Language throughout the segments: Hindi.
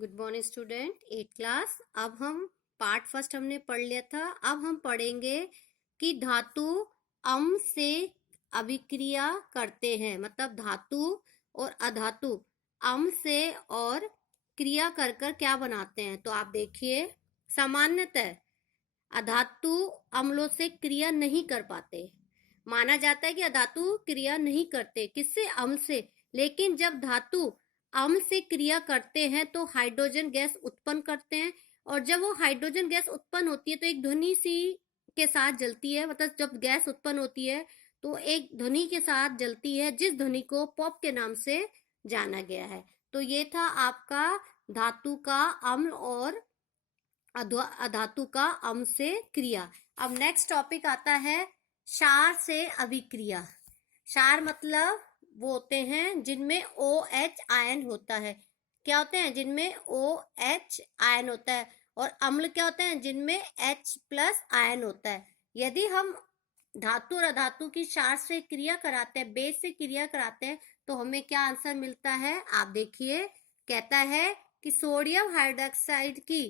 Good morning student, 8th class. अब हम पार्ट फर्स्ट हमने पढ़ लिया था। अब हम पढ़ेंगे कि धातु अम्ल से अभिक्रिया करते हैं, मतलब धातु और अधातु अम्ल से और क्रिया कर कर क्या बनाते हैं। तो आप देखिए, सामान्यतः अधातु अम्लों से क्रिया नहीं कर पाते। माना जाता है कि अधातु क्रिया नहीं करते, किससे? अम्ल से। लेकिन जब धातु अम्ल से क्रिया करते हैं तो हाइड्रोजन गैस उत्पन्न करते हैं, और जब वो हाइड्रोजन गैस उत्पन्न होती है तो एक ध्वनि सी के साथ जलती है। मतलब जब गैस उत्पन्न होती है तो एक ध्वनि के साथ जलती है, जिस ध्वनि को पॉप के नाम से जाना गया है। तो ये था आपका धातु का अम्ल और अधातु का अम्ल से क्रिया। अब नेक्स्ट टॉपिक आता है क्षार से अभिक्रिया। क्षार मतलब वो होते हैं जिनमें OH आयन होता है। क्या होते हैं? जिनमें OH आयन होता है। और अम्ल क्या होते हैं? जिनमें H+ आयन होता है। यदि हम धातु और अधातु की क्षार से क्रिया कराते हैं, बेस से क्रिया कराते हैं, तो हमें क्या आंसर मिलता है? आप देखिए, कहता है कि सोडियम हाइड्रोक्साइड की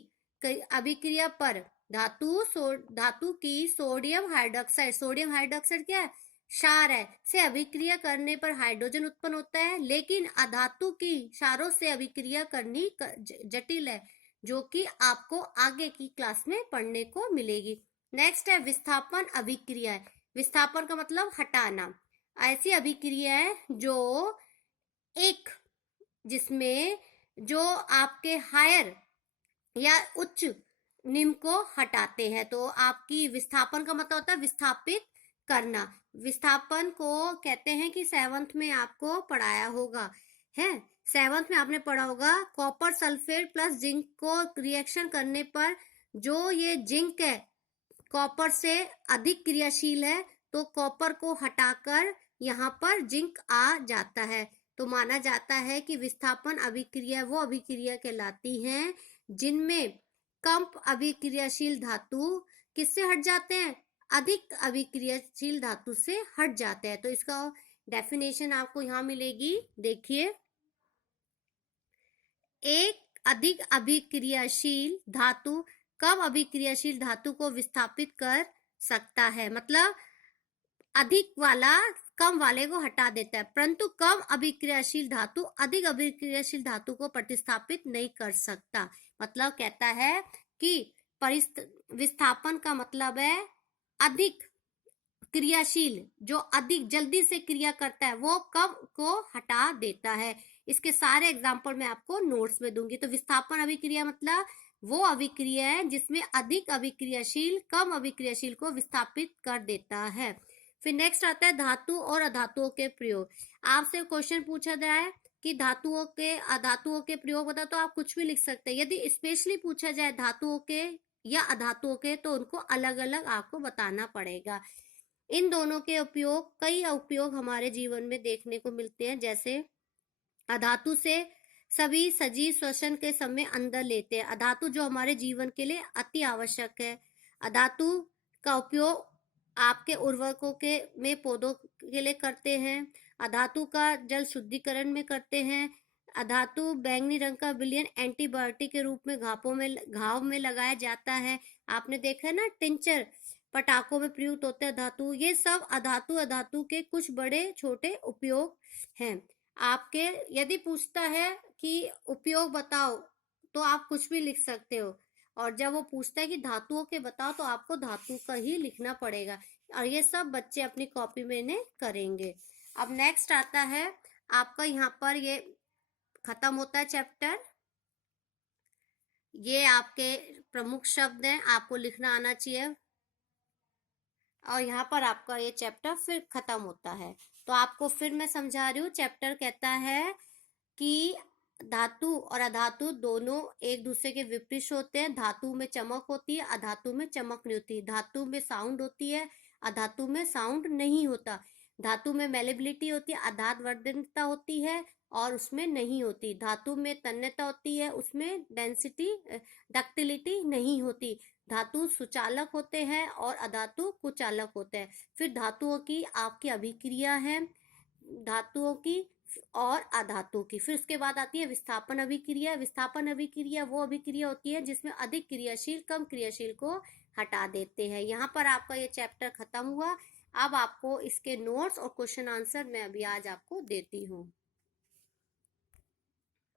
अभिक्रिया पर धातु की सोडियम हाइड्रोक्साइड क्या है? क्षार है, से अभिक्रिया करने पर हाइड्रोजन उत्पन्न होता है। लेकिन अधातु की क्षारों से अभिक्रिया करनी जटिल है, जो कि आपको आगे की क्लास में पढ़ने को मिलेगी। नेक्स्ट है विस्थापन अभिक्रिया। विस्थापन का मतलब हटाना। ऐसी अभिक्रिया है जिसमें जो आपके हायर या उच्च निम्न को हटाते हैं। तो आपकी विस्थापन का मतलब होता है विस्थापित करना। विस्थापन को कहते हैं कि 7th में आपको पढ़ाया होगा, है 7th में आपने पढ़ा होगा, कॉपर सल्फेट प्लस जिंक को रिएक्शन करने पर जो ये जिंक है कॉपर से अधिक क्रियाशील है, तो कॉपर को हटाकर यहाँ पर जिंक आ जाता है। तो माना जाता है कि विस्थापन अभिक्रिया वो अभिक्रिया कहलाती हैं जिनमें कम अभिक्रियाशील धातु किससे हट जाते हैं? अधिक अभिक्रियाशील धातु से हट जाते हैं। तो इसका डेफिनेशन आपको यहाँ मिलेगी। देखिए, एक अधिक अभिक्रियाशील धातु कम अभिक्रियाशील धातु को विस्थापित कर सकता है। मतलब अधिक वाला कम वाले को हटा देता है, परंतु कम अभिक्रियाशील धातु अधिक अभिक्रियाशील धातु को प्रतिस्थापित नहीं कर सकता। मतलब कहता है कि विस्थापन का मतलब है अधिक क्रियाशील, जो अधिक जल्दी से क्रिया करता है वो कम को हटा देता है। इसके सारे एग्जाम्पल मैं आपको नोट्स में दूंगी। तो विस्थापन अभिक्रिया मतलब वो अभिक्रिया है जिसमें अधिक अभिक्रियाशील कम अभिक्रियाशील को विस्थापित कर देता है। फिर नेक्स्ट आता है धातु और अधातुओं के प्रयोग। आपसे क्वेश्चन पूछा गया है कि धातुओं के अधातुओं के प्रयोग बताओ, तो आप कुछ भी लिख सकते हैं। यदि स्पेशली पूछा जाए धातुओं के या अधातुओं के, तो उनको अलग अलग आपको बताना पड़ेगा। इन दोनों के कई उपयोग हमारे जीवन में देखने को मिलते हैं। जैसे अधातु से सभी सजीव श्वसन के समय अंदर लेते हैं। अधातु जो हमारे जीवन के लिए अति आवश्यक है। अधातु का उपयोग आपके उर्वरकों के में पौधों के लिए करते हैं। अधातु का जल शुद्धिकरण में करते हैं। अधातु बैंगनी रंग का विलयन एंटीबायोटिक के रूप में घाव में लगाया जाता है। आपने देखा है ना, टिंचर पटाखों में प्रयुक्त होते हैं धातु। ये सब अधातु के कुछ बड़े छोटे उपयोग हैं। आपके यदि पूछता है कि उपयोग बताओ, तो आप कुछ भी लिख सकते हो। और जब वो पूछता है कि धातुओं के बताओ, तो आपको धातु का ही लिखना पड़ेगा। और ये सब बच्चे अपनी कॉपी में इन्हें करेंगे। अब नेक्स्ट आता है आपका, यहाँ पर ये खत्म होता है चैप्टर। ये आपके प्रमुख शब्द हैं, आपको लिखना आना चाहिए। और यहाँ पर आपका ये चैप्टर फिर खत्म होता है। तो आपको फिर मैं समझा रही हूँ। चैप्टर कहता है कि धातु और अधातु दोनों एक दूसरे के विपरीत होते हैं। धातु में चमक होती है, अधातु में चमक नहीं होती। धातु में साउंड होती है, अधातु में साउंड नहीं होता। धातु में मेलेबिलिटी होती है, अधात वर्धनता होती है और उसमें नहीं होती। धातु में तन्यता होती है, उसमें डक्टिलिटी नहीं होती। धातु सुचालक होते हैं और अधातु कुचालक होते हैं। फिर धातुओं की आपकी अभिक्रिया है, धातुओं की और अधातु की। फिर उसके बाद आती है विस्थापन अभिक्रिया। विस्थापन अभिक्रिया वो अभिक्रिया होती है जिसमें अधिक क्रियाशील कम क्रियाशील को हटा देते हैं। यहाँ पर आपका ये चैप्टर खत्म हुआ। अब आपको इसके नोट्स और क्वेश्चन आंसर मैं अभी आज आपको देती हूँ।